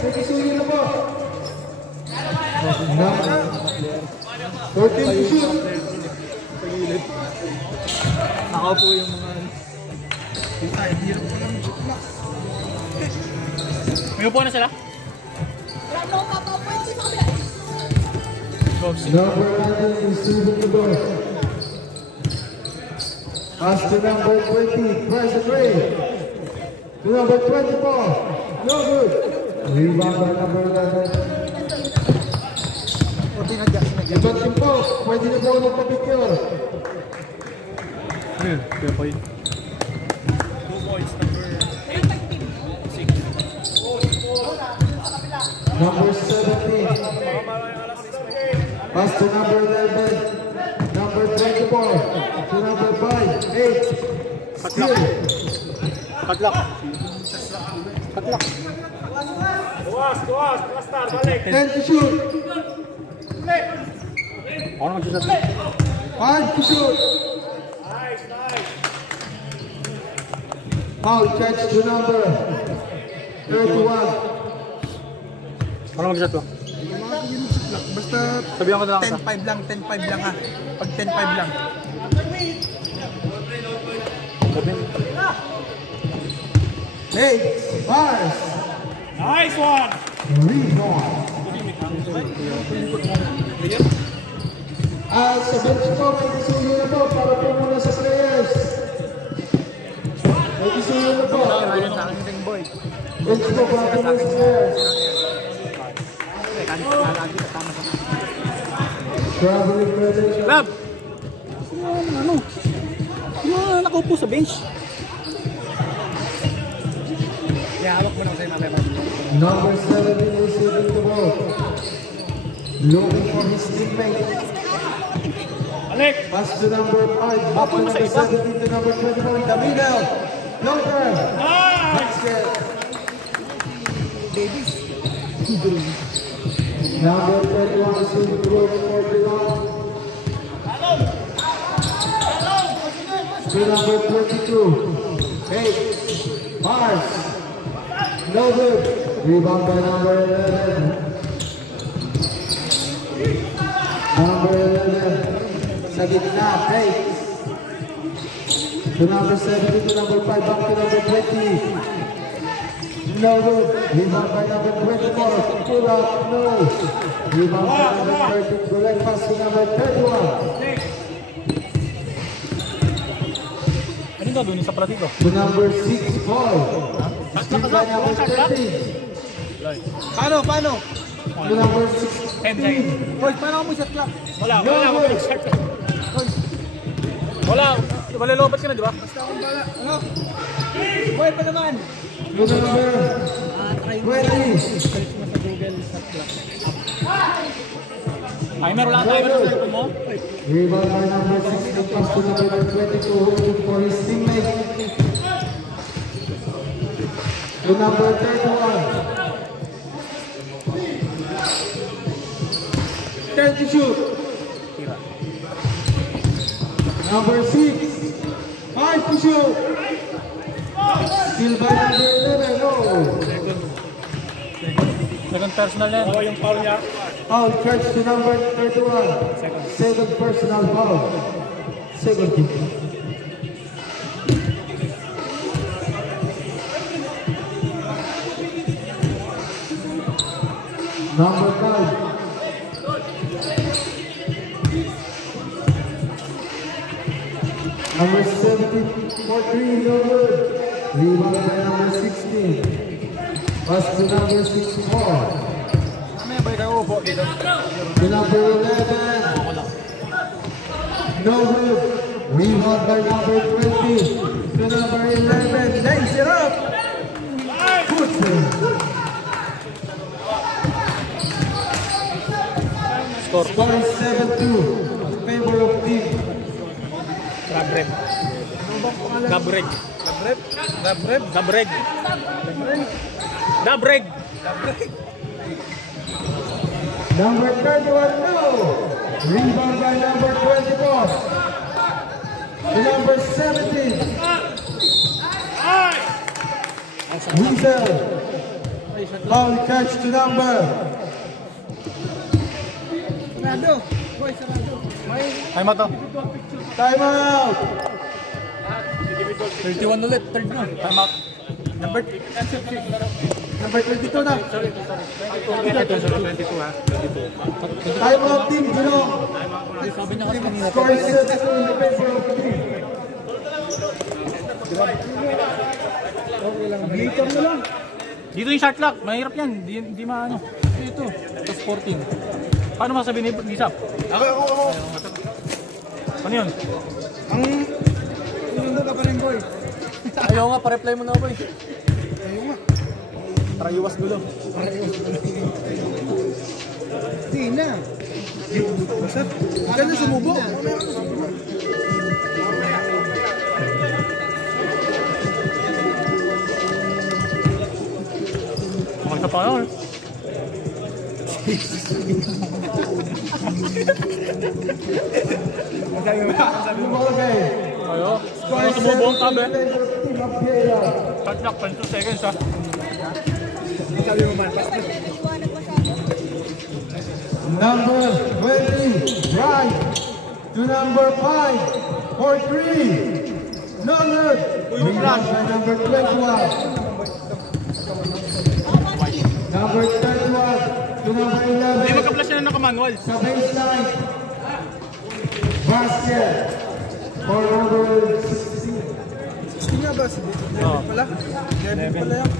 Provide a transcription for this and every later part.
nagisuyo na po. 14 to shoot. Ako po yung mga... Hirap ko lang. May upo na sila? Number 19 is receiving the ball. Pass to number 20, Preston Ray. To number 24, no good. Rebound by number 11. Ibang team po, pwede na po magpapicture. Kaya po yun. 2 points, number 6. Number 17. Pass to number 11. Number 24. To number 5, 8. Steal. Katlak. Katlak. Tuwas, Plastar, balik. 10 to shoot. Ako na mag-shoot. 5 to shoot. Nice. Foul catch to number 31. Ako na mag-shoot ko. Basta Sabihan ko na lang. 10-5 lang, 10-5 lang ha. Pag 10-5 lang. Hey, pass. Nice one. Rebound. Sa bench po, may kisuyo na po para po muna sa players. May kisuyo na po. Ayun sa akin ring boy. Bench po para po muna sa players. Traveling presence. Lab! Ano? Yung nakaupo sa bench. Hawak mo lang sa'yo mamaya. Number 17 receiving the ball. Looking for his teammate. Balik. Pass to number 5. Back to number 17 to number 21. The middle. No turn. Basket. Davis. Number 21 receiving the ball for Bilal. To number 22. 8. Mars. No good. Rebound by number 11. Number 11. Sa gitna. 8. To number 17 to number 5. Back to number 20. No good. Rebound by number 24. Pull up. No. Rebound by number 13. Correct pass to number 31. Ano ka doon sa pala dito? To number 6, Paul. Steve by number 30. Paano? To number 16. Boy, paano mo shot clock? Wala ako nag-start. Wala. Malalobat ka na, di ba? Basta akong bala. Ano? Boy pa naman. To number 20. Search mo sa Google shot clock. Timer, wala timer sa cellphone mo. Rebound by number 16. Pass to number 22. Looking for his teammate. To number 31. 10 to shoot. Number 6. 5 to shoot. Still by number 11. No. Second personal na yan. Oo, yung foul niya. Foul charge to number 31. Second personal foul. Second team. Number 5. Number 17 for 3, no good. Rebound by number 16. Pass to number 64. Mamaya ba ikaw upo dito? To number 11. No good. Rebound by number 20. To number 11. Nice it up. Good. Score. Score is 7-2 in favor of team. Gabreg. Gabreg. Gabreg? Gabreg. Gabreg. Number 31, no. Rebound by number 24. To number 17. Weasel. Foul catch to number. Sarado. Boy, sarado. Time out to. Time out. 31 ulit. Third na. Time out. Number 22 na. 22 ha. Time out, team Gino. Sabi niya kasi kanina. Score is set in favor of the team. Dito mo lang. Dito yung shot clock. Mahirap yan. Hindi maano. Ito. Tapos 14. Paano masabihin ni Sap? Ako. Ano yun? Ang sinundo ka pa rin, boy. Ayaw nga, pa-reply mo na ako eh. Ayaw nga. Para iwas gulo. Hindi na. Basta, huwag na sumubo. Makita pa yun. Okay. Ayo. Ano sumubo ang tabi? Shot clock, 22 seconds ha. Sabi mo man, Number 20, right to number 5 for 3. Number, number 21. Number 31 to number Hindi 11. magka-flash na naka-manual. Sa baseline. Basket for number 16. Sige nga ba? Oo. Pala? 11 pala yan.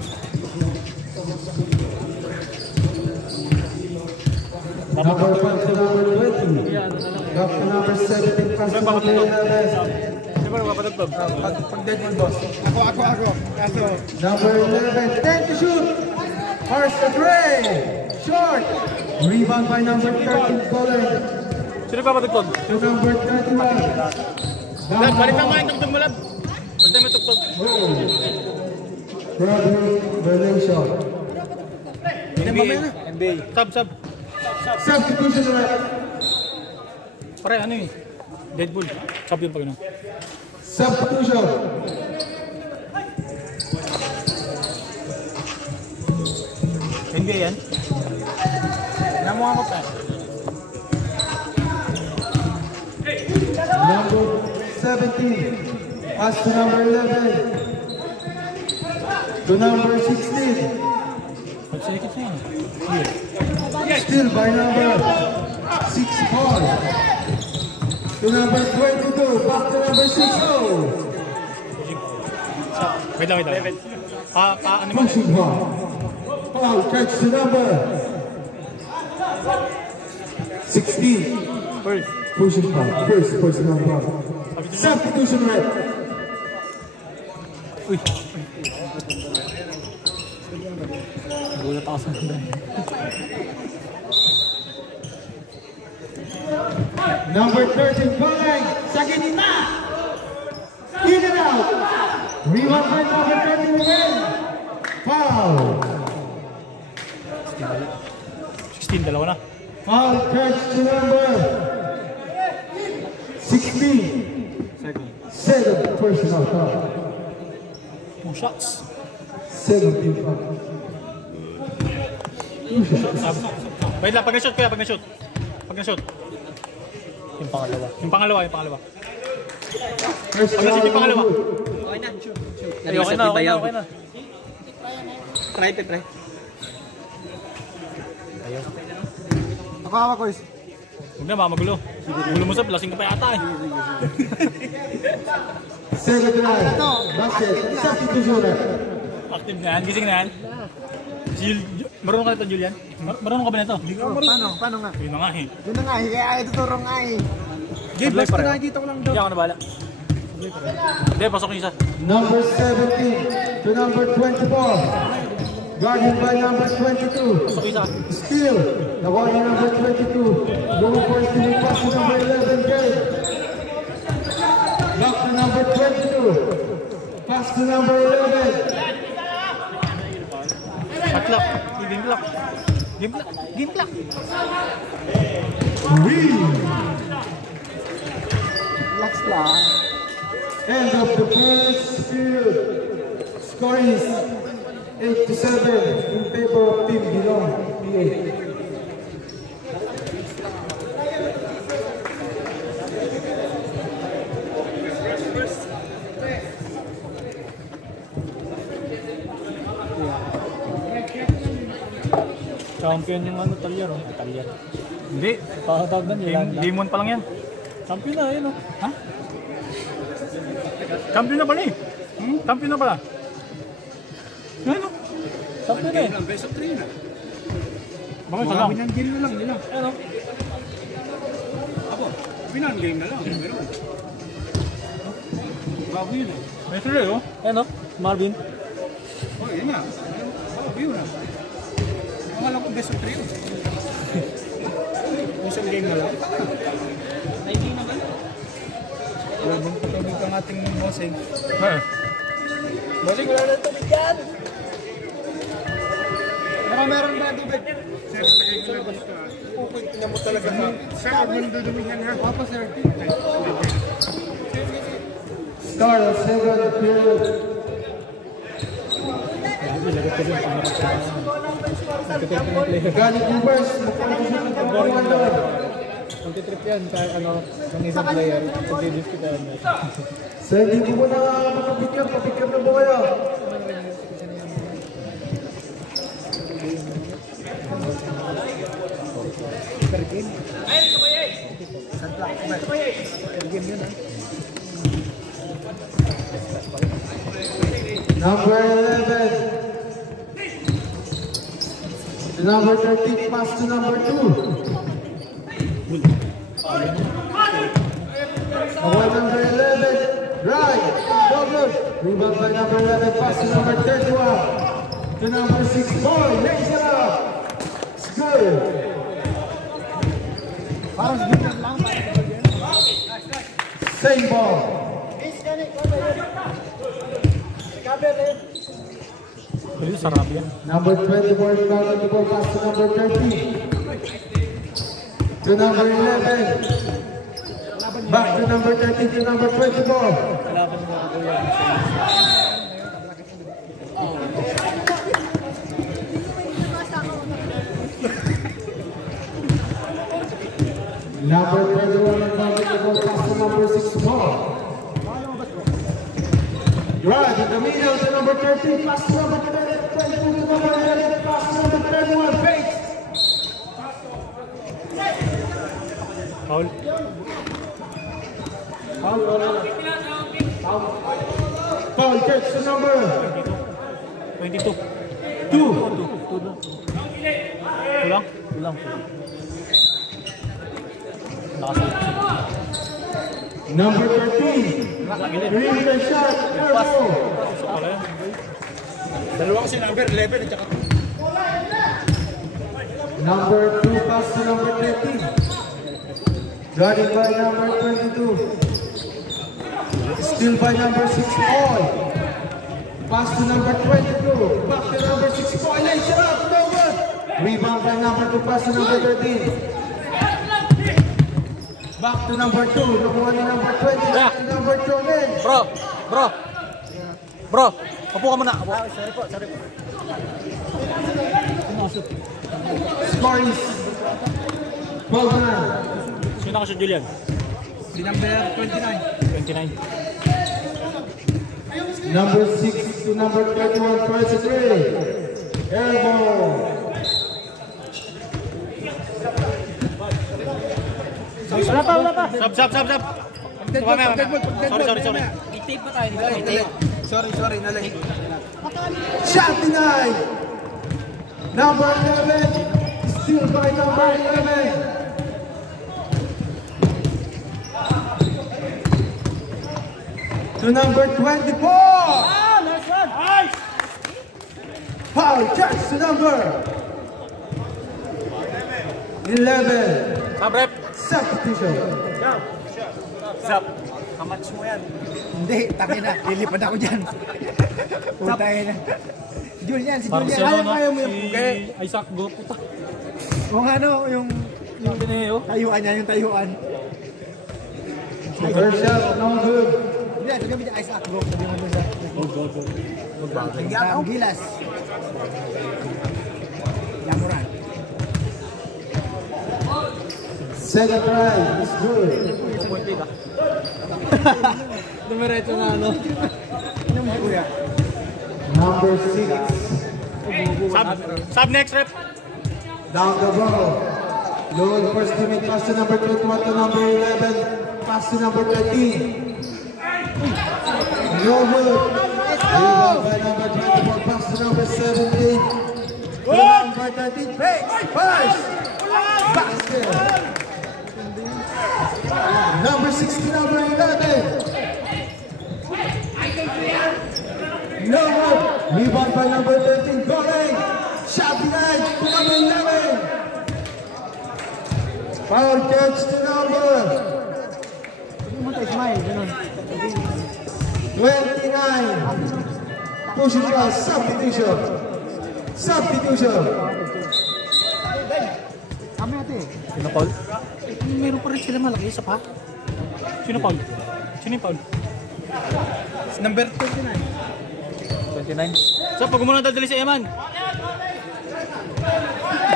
Number 5 to number 20. Up to number 17 pass to number 11. Di ba magpapadagpag? Pag dead man, boss. Ako. Kaso, Number 11, 10 to shoot. First to three. Short. Rebound by number 13, Colin. Sino pa patugtog? To number 31. Lab, balik lang mga yung tugtog mo, Lab. Basta may tugtog. Relation. NBA. Sub. Substitution rep. Pare, ano eh? Deadpool. Sub yun pa ganun. Substitution. NBA yan? Namuha ko pa. Number 17. Pass to number 11. To number 16. Pagsilikit na yun. Here. Still by number 6 ball. To number 22. Back to number 6. Wait lang. Ano mo? Pushing ball. Foul catch to number 16. First. Pushing ball. First personal ball. Substitution rep. Uy. Gulat ako sa nanda. Number 13, bang! Sa gitna! In and out! Rebound by number 13 again! Foul! 16, dalawa na. Foul catch to number 16. Second personal foul. 2 shots. 17 foul. 2 shots. Wait lang, pag na-shoot kaya, pag na-shoot. Yung pangalawa. First Pag na-shoot yung pangalawa. okay na. Okay na. Try. Ako, Kois. Huwag na, magulo. Gulo mo sa lasing ka pa yata eh. Second line. Basket. Substitution rep. Active na yan, gising na yan. Marunong ka nito, Julian? Marunong ka ba nito? Paano nga? Yun na nga eh. Yun na nga, kaya ituturo nga eh. Gabe, Sablay basta pa rin. nakikita ko lang daw. Hindi ako nabala. Hindi, pasok yung isa. Number 17 to number 24. Guarded by number 22. Pasok yung isa. Steal. Nakuha ni number 22. Going for stealing pass to number 11. Gabe. Back to number 22. Pass to number 11. Shot clock. Game clock. Relax lang. End of the first period. Score is 8-7 in favor 58. Champion yung ano, Talyer, oh. Talyer. Hindi. Pakatawag na niya. Demon pa lang yan. Champion na, yun, oh. Ha? Champion na pala eh. Champion na pala. Ano? Champion na eh. Best of 3 na. Bakit ka lang? Binanggil na lang nila. Ano? Ako, binan game na lang. Meron. Bago yun eh. May tuloy, oh. Ano? Marvin. Oh, yun nga. Bago yun na. Ang alam ko best of 3 yun. Isang game na lang. Ay, hindi na ba? Wala bang patubig ang ating bossing? Eh. Bossing, wala na tubig yan! Meron ba tubig? Sir, lagay ko lang basta. Okay, tingnan mo talaga sa... Sir, huwag mo dudumihan ha. Papa, sir. Start of second period. Galing Ubers, magpapasok ng pagkakuan doon. Magtitrip yan kahit ano, ng isang player. Pagdidiskitan mo. So hindi mo na makapikir na ba kaya? Number 11. To number 13, pass to number 2. Away number 11, right, double. Rebound by number 11, pass to number 31. To number 6, boy, lays it up. It's good. Same ball. Ayun, sarap yan. Number 24, rebound the ball, pass to number 13. To number 11. Back to number 13 to number 24. Number 21, rebound the ball, pass to number 6, ball. Drive in the middle to number 13, pass to number 22 to number 11, pass to number 31, Bates. Foul. Foul catch to number 22. 2. Kulang? Kulang. Nakasalit. Number 13. Read the shot. Careful. Pala yan. Dalawa kasi number 11 at saka... Number 2 pass to number 13. Guarded by number 22. Still by number 6, Paul. Pass to number 22. Back to number 6, Paul. Lays it up. No good. Rebound by number 2. Pass to number 13. Back to number 2. Nakuha ni number 20. Back to number 2 again. Bro, upo ka muna. Sorry po. Score is 12-9. Sino nakashoot, Julian? Si number 29. 29. Number 6 to number 31, first three. Airball. Wala pa. Sab. Sorry. I-tape pa tayo. Sorry, nalay. Shot denied. Number 11. Still by number 11. To number 24. Nice! Foul catch to number 11. Sab, rep. Substitution. Sab. Kamats mo yan. Hindi, takin na. Lilipad ako dyan. Putay na. Si Julian. Kaya mo yung... Isaac Go, puta. Kung ano, yung Pineo. tayuan niya, yung tayuan. First shot, no good. Julian, sabi niya, ice acro. Sabi mo doon sa... Ang gilas. Yamuran. Second try is good. Dumiretso na ano. Ano mo kuya? Number 6. Sub next rep. Down the ball. Low first teammate pass to number 21 to number 11. Pass to number 13. No good. Rebound by number 24. Pass to number 17. To number 13. First. Basket. Number 16, number 11. No good. Rebound by number 13. Going. Shot denied to number 11. Foul catch to number 29. Pushing foul. Substitution. Substitution. Kami ate. Sino Paul? Meron pa rin sila malaki, isa pa. Sino Paul? Sino yung Paul? Number 29. 29. So, pag muna dadali si Eman.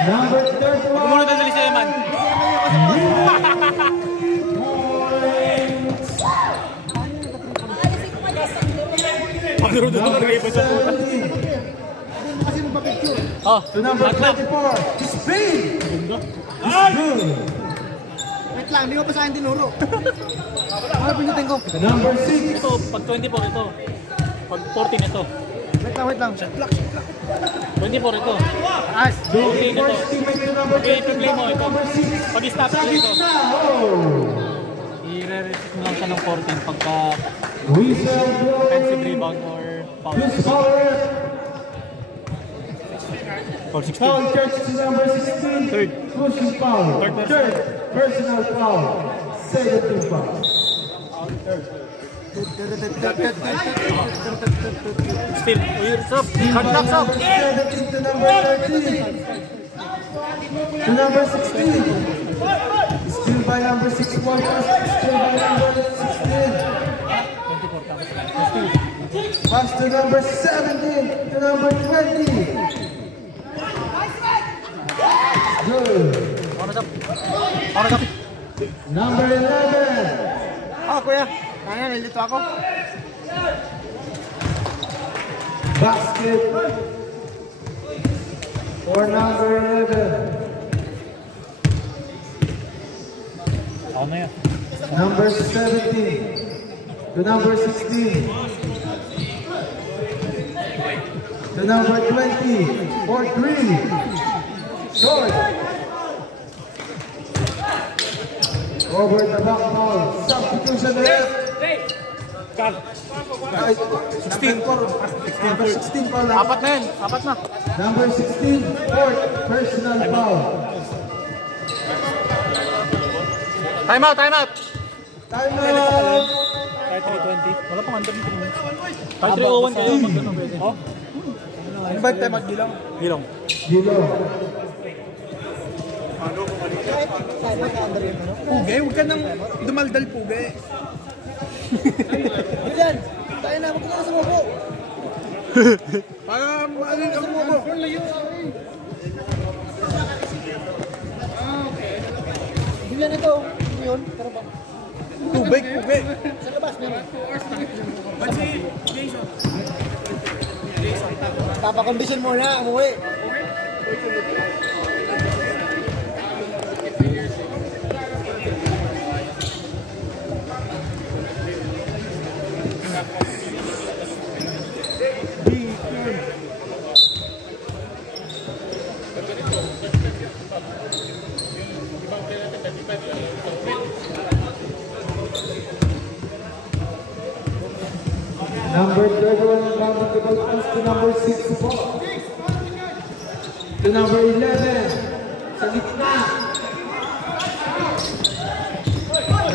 Number 31. Pag muna dadali si Eman. Panuro doon ako nag-iba sa puta. Kasi nagpa-picture. Oh, To number 24. Speed. Wait lang, hindi ko pa sa akin tinuro. Ano pinutin ko? To number 6. ito, pag 24 ito. Pag 14 ito. Wait lang. Shot block. 24 ito. As. 14 ito. First teammate to number Okay, 13. play mo ito. Number 6. Pag-stop Sa ito. gitna. Oh. I-re-reset mo lang siya ng 14 pagka Whistle offensive blowing. rebound or foul. Loose power. For 16. Foul catch to number 16. Third. Pushing foul. Third. Personal foul. Second team foul. Still. Stop. Cut back, stop. 17 to number 13. To number 16. Still by number 6. Still by number 16. Pass to number 17. To number 20. Good. Ano up? Number 11. Kuya. Kaya, nalilito ako. Basket for number 11. Ano yan? Number 17 to number 16 to number 20 for 3. Short. Over the back ball. Substitution left. 16 number 16 pa lang. Apat na yan. Apat na. Number 16, fourth personal foul. Time out, time out. Time out. Kahit 3:20. Wala pang under 3 minutes. Kahit 3:01 kayo, mag-ano pwede. Oh? Ano ba tayo magdilang? Gilong. Gilo. Puge, huwag ka nang dumaldal puge. Julian, tayo na, huwag ka na sumuko. Para maalin ka sumuko. Julian, ito. Yun, pero ba? Tubig, puge. Sa labas, meron. Ba't si Jason? Papakondisyon mo na, umuwi. Number 31, bounded the ball pass to number 6. To number 11. Sa gitna.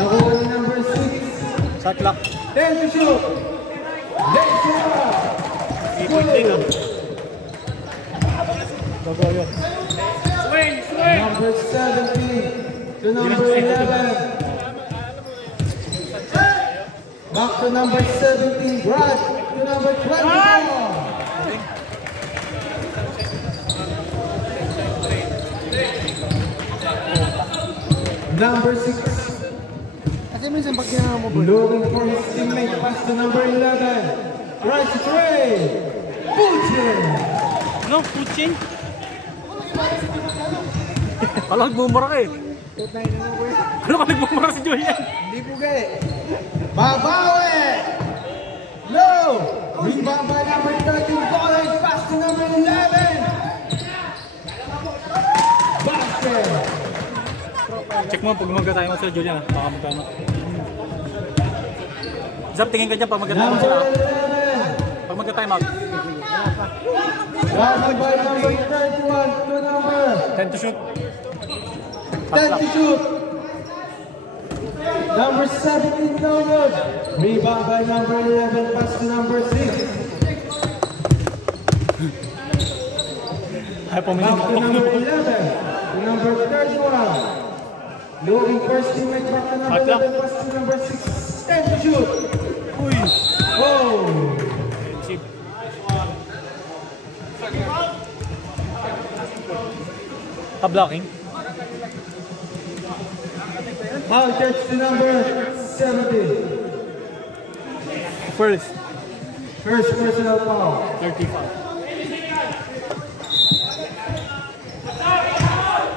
Nakuha ni number 6. Shot clock. 10 to shoot. Let's go. Number 17 to number 11. Back to number 17, Brad to number 24. number 6. Kasi minsan pag ginawa mo ba? Looking for his teammate, pass to number 11. Right tray. Putin. Ano? Putin? Kala nagbumura ka eh. Tutay na mo boy. Ano ka nagbumura si Julian? Hindi po gay. Babawi. No. Rebound by number 13. Calling pass to number 11. Basket. Check mo pag magka-time out sila Julian ha. Baka magkano. Zap, tingin ka dyan pag magka-time out sila. Number 11. Pag magka-time out. Rebound by number 31 to number 10 to shoot. 10 to shoot. Number 17, no good. Rebound by number 11, pass to number 6. Ay, pumili Back to number 11, to number 31. Looking first teammate, back to number 11, pass to number 6. 10 to shoot. Uy! Oh! Chip. Blocking. Foul catch to number 17. First. First personal foul. 35.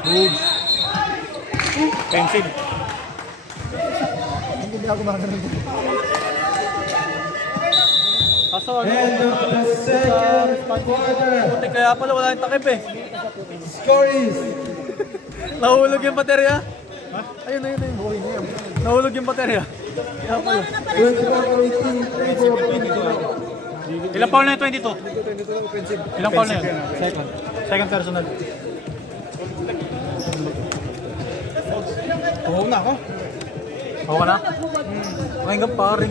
Moves. Pencil. Hindi ako makakaroon. Kaso ano? End of the second quarter. Puti kaya pala wala yung takip eh. Score is Nahulog yung baterya. Ayun. Nahulog yung baterya. Kaya pala. 24-18. Ilang foul na yung 22? Ilang foul na yun? Second. Second personal. Oo na ako. Oo ka na? Ring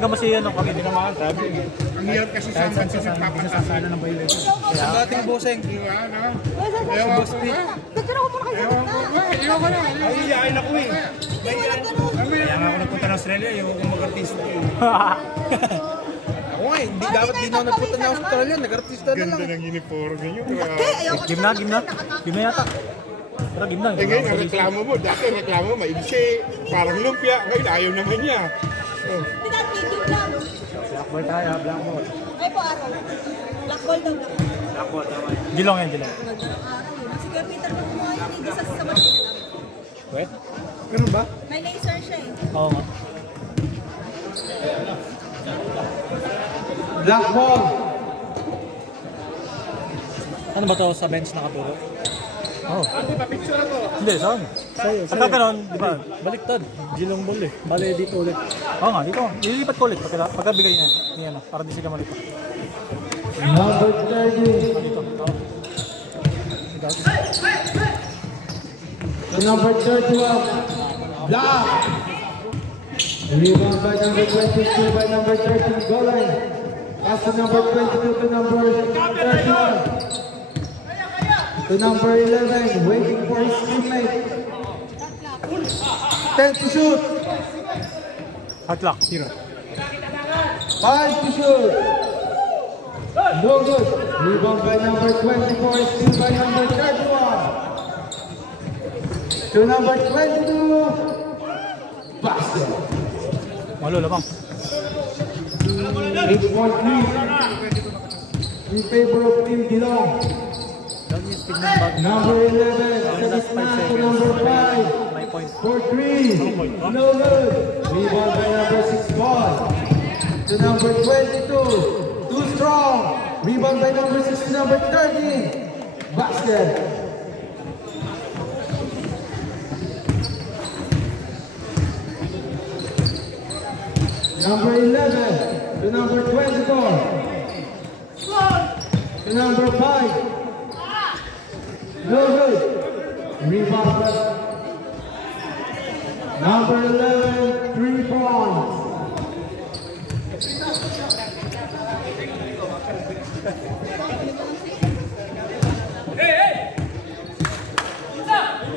ka masih ano kami. Hindi naman sabi. Ang hirap kasi sa nagpapasasana ng violation. Sa dating bossing. Ayaw ko muna kayo. Ayaw ko na. Ay, iyain ako eh. Kaya nga ako nagpunta ng Australia, ayaw ko mag-artista. Ako nga eh, hindi dapat din ako nagpunta ng Australia, nag-artista na lang. Ganda ng uniform niyo. Game na yata. Tara, game na. Eh ngayon, ang reklamo mo, dati ang reklamo mo, maigsi, parang lumpia, ngayon ayaw naman niya. Blackball tayo, blackball. Ay po, araw. Blackball daw. Blackball, tama. Gilong yan, gilong. Si Kuya Peter na kumuha yun, hindi sa machine lang. Wait? Ganun ba? May laser siya eh. Oo nga. Black ball. Ano ba to sa bench nakaturo? Oh. Hindi, saan? Pagka ganon, di ba? Baliktad. Gilong ball eh. Bale dito ulit. Oo nga, dito. Ililipat ko ulit pagkabigay niya. Niya, para di sila malito. Number 30. Dito. Oo. To number 31. Black. Rebound by number 22 by number 13. Goal line. Pass to number 22 to number 31. To number 11, waiting for his teammate. 10 to shoot. Hot clock. 5 to shoot. No good. Rebound by number 24, steal by number 31. To number 22. Basket. Malo, labang. 8-point lead. In favor of Team Gilong. Number 11, Sagisna to number 5. My point. For 3. No good. Rebound by number 6 ball. To number 22. Too strong. Rebound by number 6 to number 13. Basket. Number 11 to number 24. To number 5. No good. Rebound. Number 11, 3 points.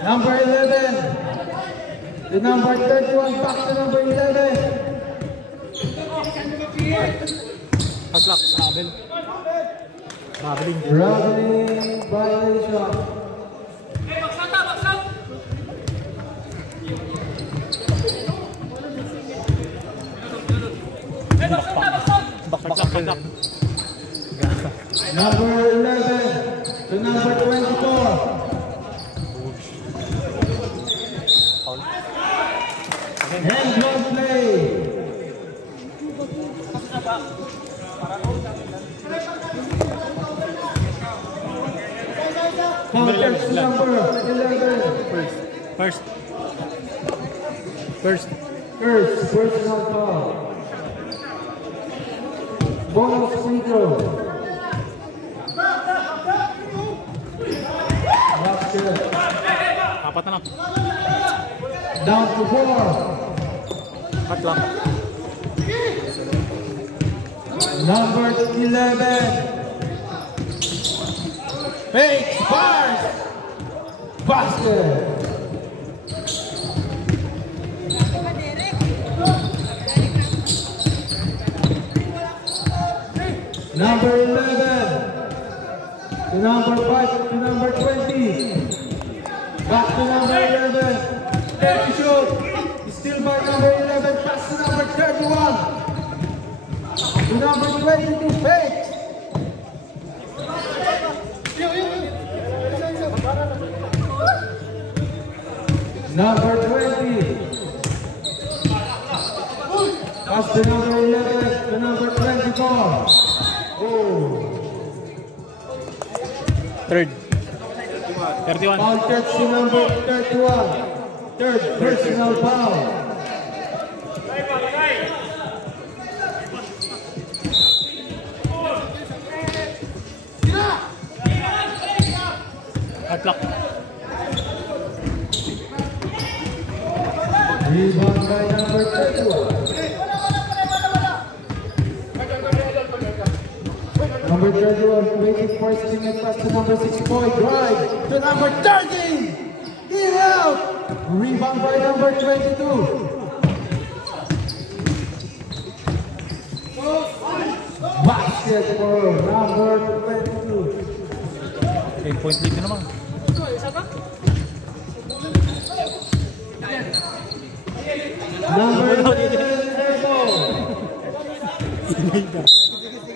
Number 11. To number 31, back to number 11. Hot clock. Travel. Traveling. Traveling violation. Number 11 to number 24. Handball play. Foul touch to number 11. First. First personal foul. Bonus free throw. Basket. Apat na lang. Down to 4. Apat lang. Number 11. Fake bars. Basket. Number 11 to number 5 to number 20. Back to number 11. There to shoot. Still by number 11. Pass to number 31. To number 22. Fake. Number 20. Pass to number 11 to number 24. Third. 31. Foul touch to number 31. Third personal foul. Clock. Rebound by number 31. Number 31 waiting for his teammate pass to number 6 boy. Drive to number 30. He out. Rebound by number 22. Basket for number 22. 10-point lead na naman. Number 11 elbow.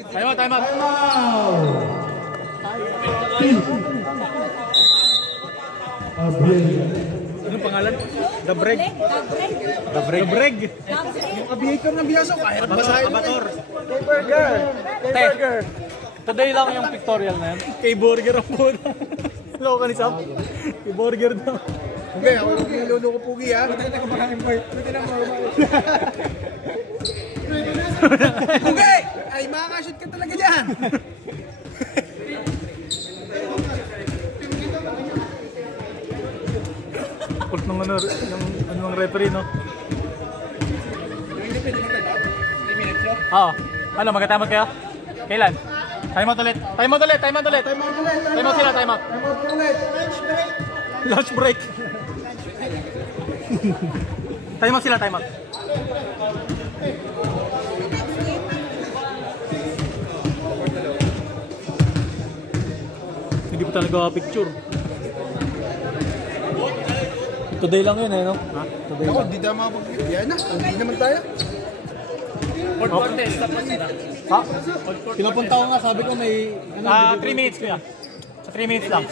Time out. Time out. Anong pangalan? The Breg. The Breg. Yung aviator ng Biaso, kahit basahin mo. Abator. K-Burger. Today lang yung pictorial na yan. K-Burger ang puno. Loko ka ni Sam. K-Burger daw. Okay, ako yung niluno ko pugi ha. Buti na kumakain mo. Buti na okay! Ay, makakashoot ka talaga dyan! Pult ng ano ng referee, no? Oo. Ano, magka-time out kayo? Kailan? Time out ulit. Time out sila, time out. Lunch break. Time out sila, time out. Hindi pa talaga picture. Today lang yun no? Ha? Today Ako, lang. di tayo makapag-picture. Yan na, hindi naman tayo. Ha? Pinapunta ko nga, sabi ko may... 3 minutes kuya. Sa 3 minutes lang.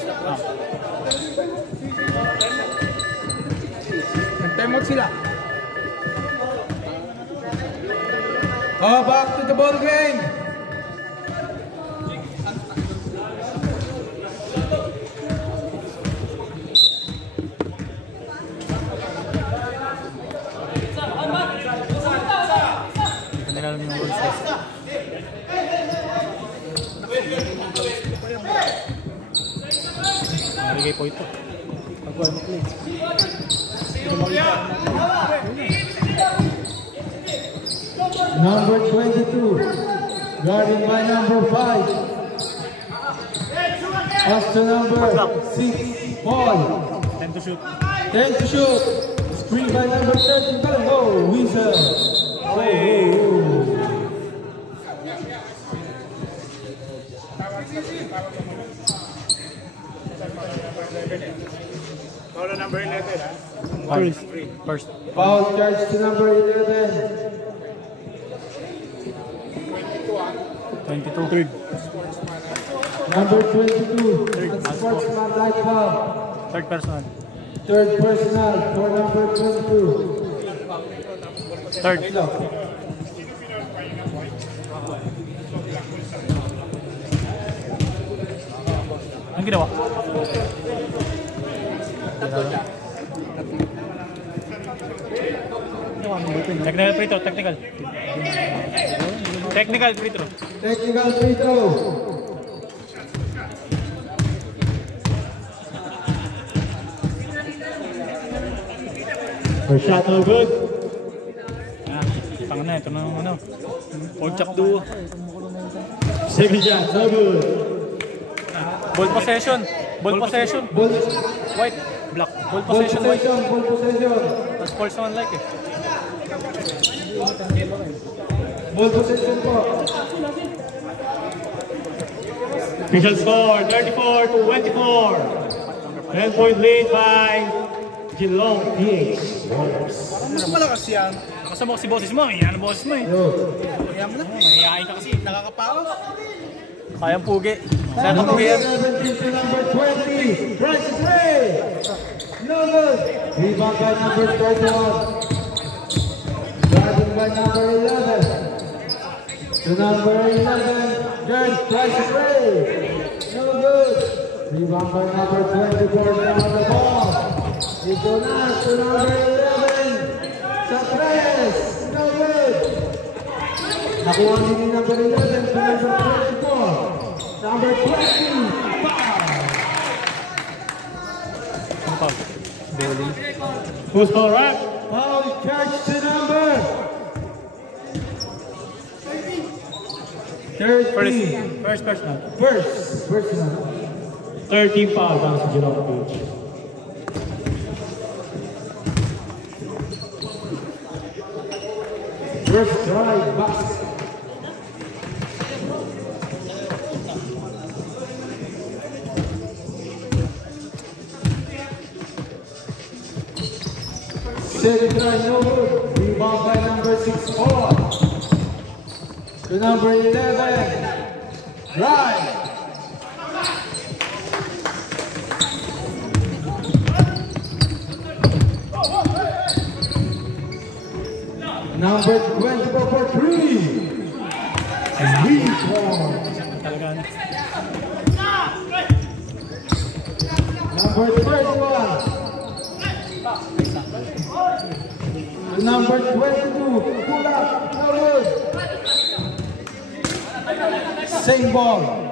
Nag-time out sila. Oh, back to the ball game. Alam yung rules test. Nalagay po ito. Pag-wala mo play. Number 22, guarding by number 5. Pass to number 6, Paul. 10 to shoot. 10 to shoot. Screen by number 13, go, Weasel. Paula number 11, ha? First. Foul charge to number 11. 22. Third. Number 22, unsportsmanlike foul. Third personal. Third personal for number 22. Third. Anong ginawa? Technical free throw, technical. Technical free throw. Technical free throw. First shot no good. Tanga na, ito na ano. Old Chuck duo. Second shot no good. Ball possession. Ball possession. Ball, White. Black. Ball ball possession, white. possession, ball possession. Mas sportsman-like eh. Ball possession po. Official score 34-24. 10-point lead by Geelong PH Warriors. Mas malakas yan. Kasama ko si boses mo. Yan ang boses mo eh. Kaya mo na. Mahihain ka kasi. Nakakapawas. Kayang pugi. Saan ka Number pugi yan? 17 to number 20. Price play. No good. Rebound by number 31. Guarding by number 11. To number 11. Good. Price play. No good. Rebound by number 24. Down the ball. Ito na to number 11. Sa press. No good. Nakuha din ni number 11 to number 24. Number 20. Ano pa? Bowling. Who's ball right? Foul charge to number 13. First personal. First personal. 13 foul para sa Geelong PH. First drive basket. Second drive, no good. Rebound by number 6-4. To number 11. Drive. Number 24 for 3. Rebound. Talaga ano. Number 31. Number 22. Pull up. No good. Same ball.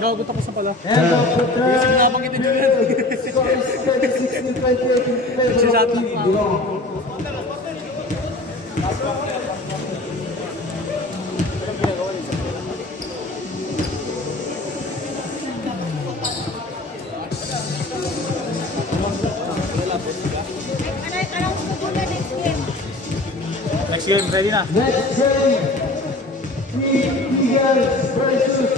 Gago tapos na pala. End of the third. Nabangitin nyo yan. Score is 36-28 in favor of Team Geelong. Announce mo muna next game. Next game, ready na. Next game. Team Eagles versus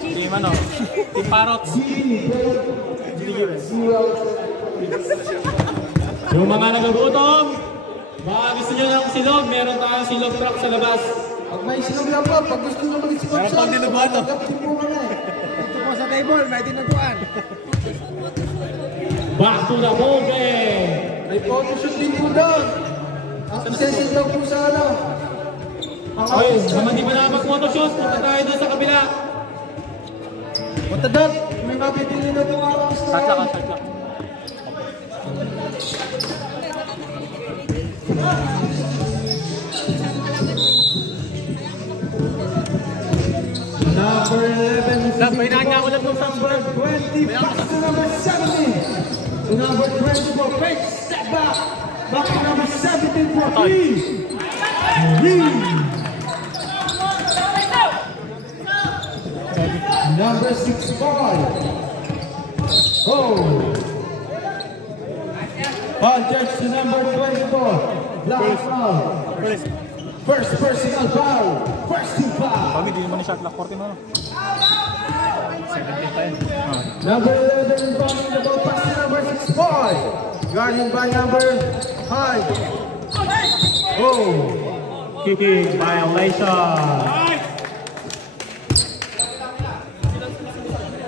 Team ano? Team Parots. Yung mga nagagutom, baka gusto nyo ng silog, meron tayong silog truck sa labas. Pag may silog lang po, pag gusto nyo mag-sponsor, Meron pang dinuguan, no? magkapit po ka na eh. Ito po sa table, may tinuguan. Back to the ball game. May photoshoot din po doon. Ang session daw po sa ano. Okay, naman di ba na mag-photoshoot? Punta tayo doon sa kabila. Punta doon, may mabibili na po ako. Shot lang. Number 11. May nakakaulap ng Number 20. Pass to number 17. To number 24. Fake step back. Back to number 17 for 3. Number 6 ball. Oh. Ball judge to number 24. Black foul. First personal foul. First team foul. Kami, di naman ni shot lock 40 mo. 17 pa yun. Number 11 rebounding the ball pass to number 6 boy. Guarding by number 5. Oh. Kicking violation.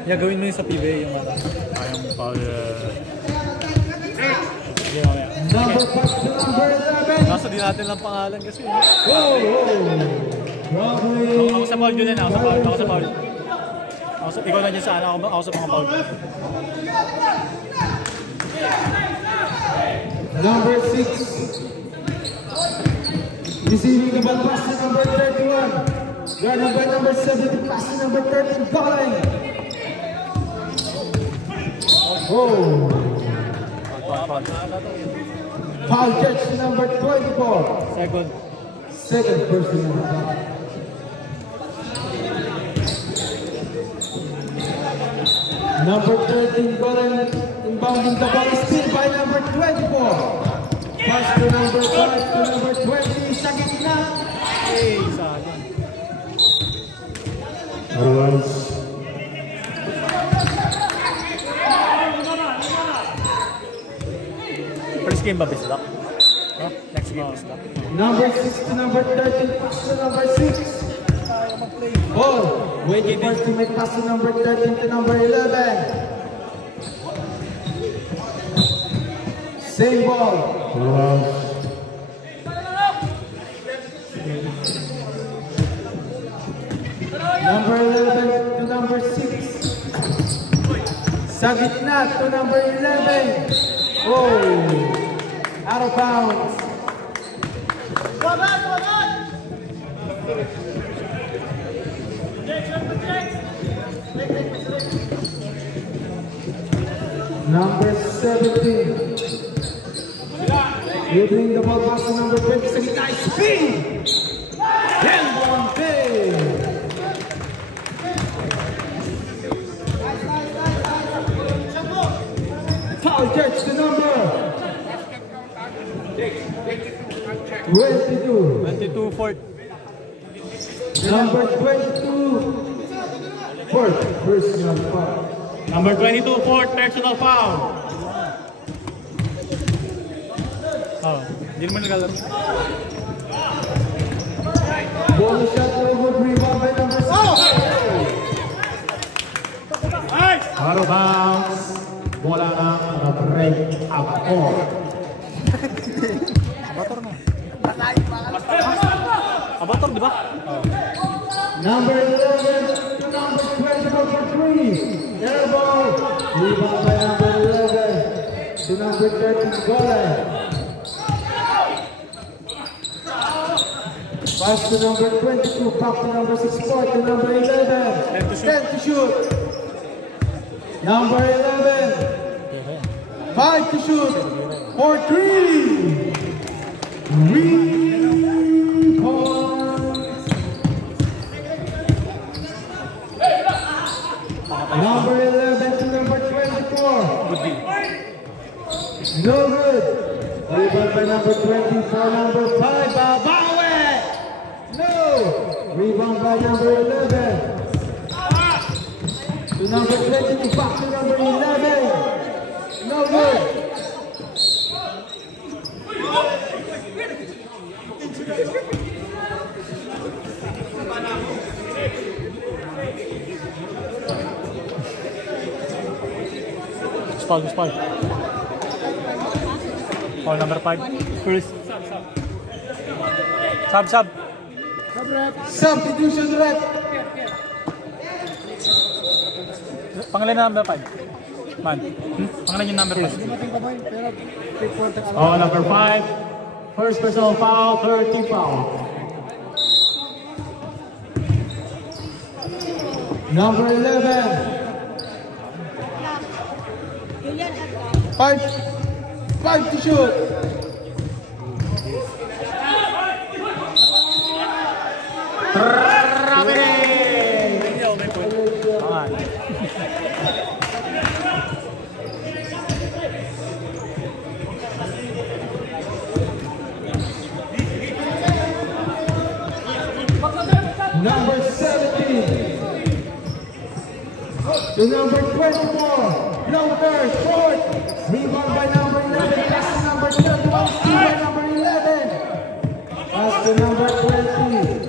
Gawin mo yun sa PBA yung yung foul. Sige, mamaya. Number 5 to number 11. Kaso di natin lang pangalan kasi. Robbery. Ako sa foul yun din, ako sa foul. Ikaw na dyan sa ako sa mga foul. Number 6. Receiving the ball pass to number 31. Guarded by number 7, pass to number 13, Colin. Oh. Foul catch to number 24. Second personal foul. Number 13, Colin, inbounding the ball is still by number 24. Pass to number 5 to number 20, second na. Hey, sayang. Otherwise, First game ba Bislak? Huh? Next game Bislak? number 6 to number 13, pass to number 6. Ball, waiting first to make pass to number 13 to number 11. Same ball. Number 11 to number 6. Sa gitna to number 11. Oh, out of bounds. Number 17. Dribbling the ball pass to number 20. Sa gitna, spin! And one thing. Foul catch the number 22. 22 fourth. Number 22. Fourth personal foul. Number 22, fourth personal foul. Oh, hindi naman nagalaro. Ball shot over, rebound by number 6. Out of bounds. Bola na break ako. Abator na. Abator, di ba? Number 11 to number 24 for 3. Air ball. Rebound by number 11 to number 13. Goal. Pass to number 22. Back to number 6. Point to number 11. 10 to shoot. Number 11. 5 to shoot. For 3. Number 11 to number 24. Would be. No good. Rebound by number 24, number 5. Babawe. No. Rebound by number 11. To number 22, back to number 11. No good. Foul. Foul number 5. First. Sub. Substitution rep. Pangalan na number 5. Man. Pangalan yung number 5. Oh, number 5. First personal foul, 30 foul. Number 11. 5 to shoot. Number 17 to number 24. Number 4. Rebound by number 11. Pass to number 31. Steal by number 11. Pass to number 20.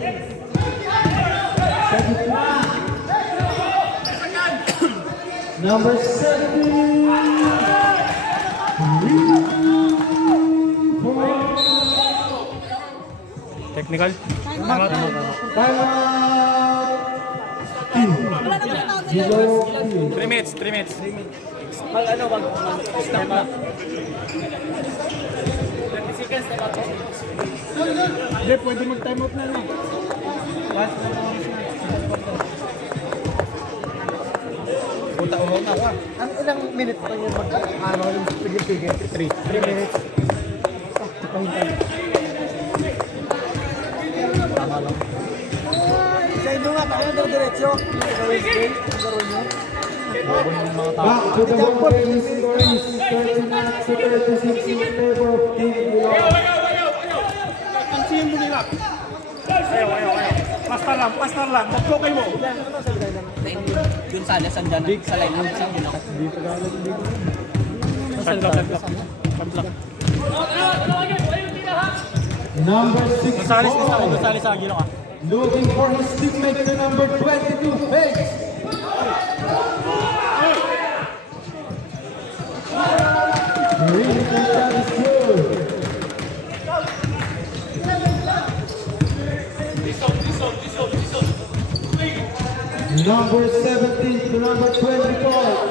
Second. Number 70. Technical. Time out. Time out. Wala naman ang tawag nila. 3 minutes, 3 minutes. Stop na. 30 seconds, time out. Hindi, pwede mag-time out na lang. Punta ko na ka. Ang ilang minutes pa yun mag-ano, pigil-pigil? 3 minutes. Pahintay. Tama lang. Sa inyo nga, tayo na diretso. Back to the opening scores. 39-36 in favor of Team Ilocos. Pansin mo nila. Ayaw. Pastar lang. Mag-okay mo. Dun sana, sandyan na. Sa line up, saan yun ako? Number 6. Gonzales sa Aguilo ka. Looking for his teammate to number 22, Bates. Really good shot is good. Number 17 to number 24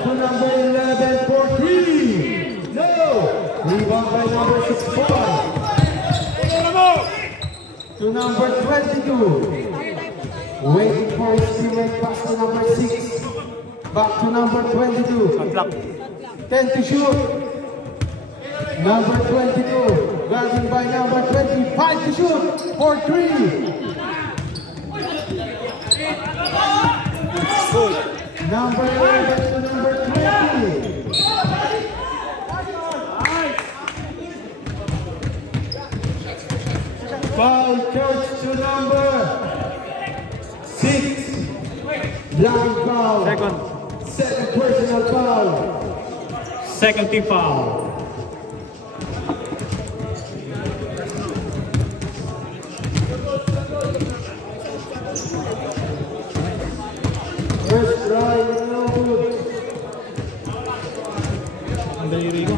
to number 11 for 3. No! Rebound by number 6 boy. To number 22. Waiting for his teammate, pass to number 6. Back to number 22. 10 to shoot. Number 22. Guarding by number 25 to shoot for 3. Number 11 to number 20. Foul coach to number 6. Blind foul. Second personal foul. Second team foul. First try, no good. Ang daliri ko.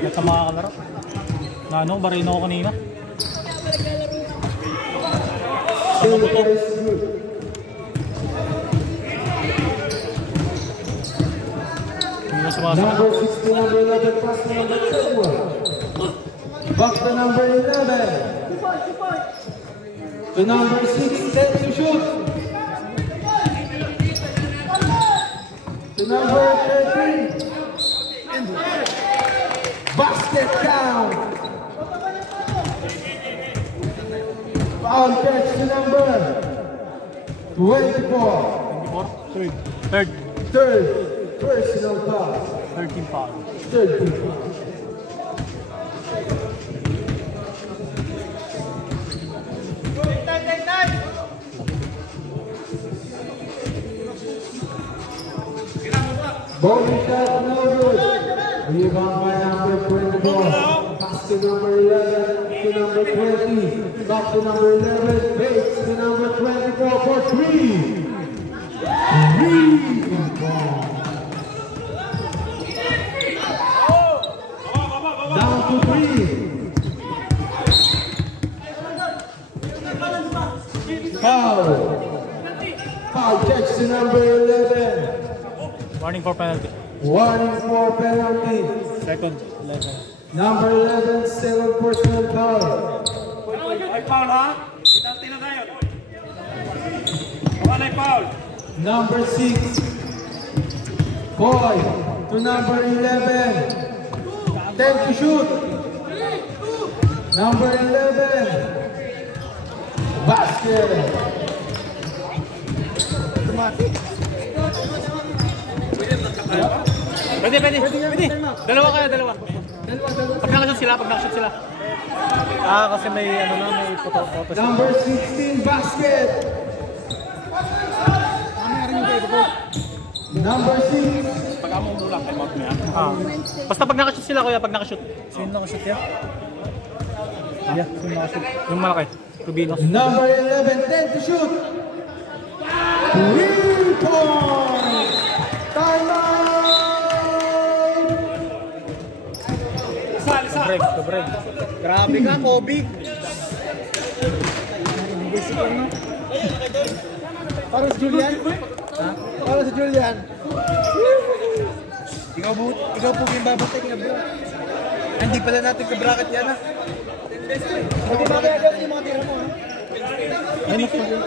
Nagtama ka kalaro. Na ano, barino ko kanina. Still is good. Hindi na sumasama. Number 6 to number 11, pass to number 21. Back to number 11. To number 6, 10 to shoot. To number 13. Basket count. Foul catch to number 24. Third personal foul. 13 foul. 13 foul. Bowling shot, no good. Rebound by number 24. Pass to number 11, to number 20. Back to number 11. Bates to number 24 for 3. Down to 3. Foul. Foul catch to number 11. Warning for penalty. Warning for penalty. Second, 11. Number 11, second personal foul. Ay, foul ha? Penalty na tayo. Wala ay foul. Number 6, Boy to number 11. 10 to shoot. Number 11, basket. Pwede. Dalawa kayo, dalawa. Pag nakashoot sila. Kasi may ano na, may photo. Number 16, basket. Number 6. Pag amo mula kay Mark niya. Basta pag nakashoot sila, kuya, pag nakashoot. Sino nakashoot yan? Sino nakashoot? Yung malaki. Tubinos. Number 11, 10 to shoot. 3 points. Grabe ka, Kobe. Para si Julian? Ha? Para si Julian? Ikaw po yung babatay ka, bro. Hindi pala natin ka-bracket yan, ha? Hindi ba kaya gawin yung mga tira mo, ha? Ay, mas mag-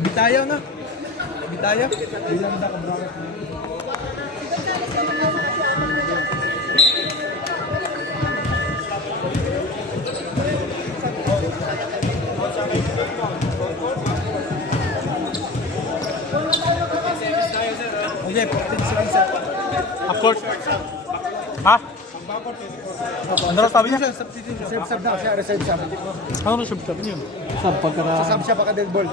Bitayaw na. Bitayaw. Bilang na ka-bracket. Okay, 14 seconds. Of course. Ha? Ano na sabi niya? Reserve sub na siya, reserve sub. Ano na sub niyo? Sub pagkara... Sasab siya pagka dead ball.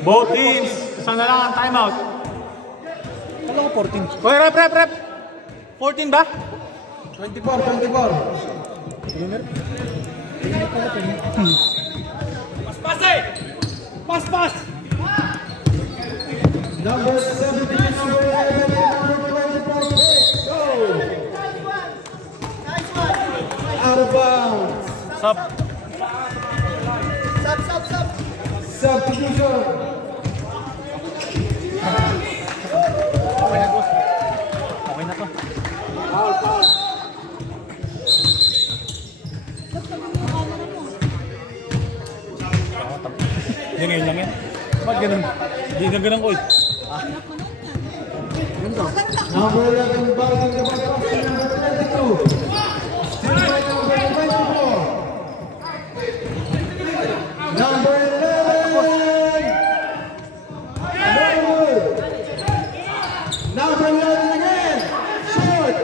Both teams, isang na lang ang timeout. Kala ko 14. Hoy, rep! 14 ba? 24. Pas! Number 17, number 11, number 24, go! Out of bounds. Sub. Substitution. Okay na to. Hindi ngayon lang yan. Ba't ganun? Hindi na ganun ko eh. Number 11, bouncing the ball off to number 22. Still by number 24. Number 11. Norwood. Number 11 again. Short.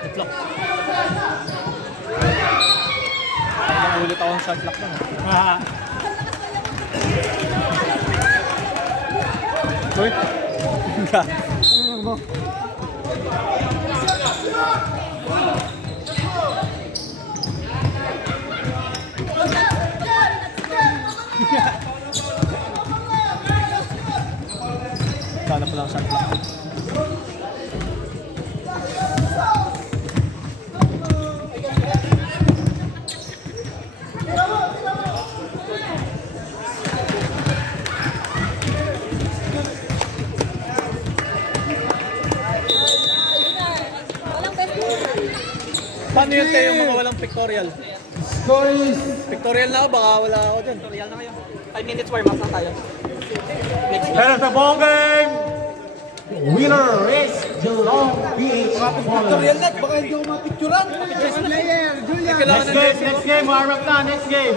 Shot lock. Ulit akong shot lock lang. Uy. Sana pala ang shot lock. Paano yun tayo yung mga walang pictorial? Score is Pictorial na ako, baka wala ako dyan. Tutorial na kayo. 5 minutes warm-up lang tayo. Pero sa ball game! winner is Geelong PH. Tutorial na, baka hindi ako mapicturan. Best player, Julian. Next game, warm up na, next game!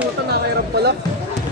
Puta, nakahirap pala.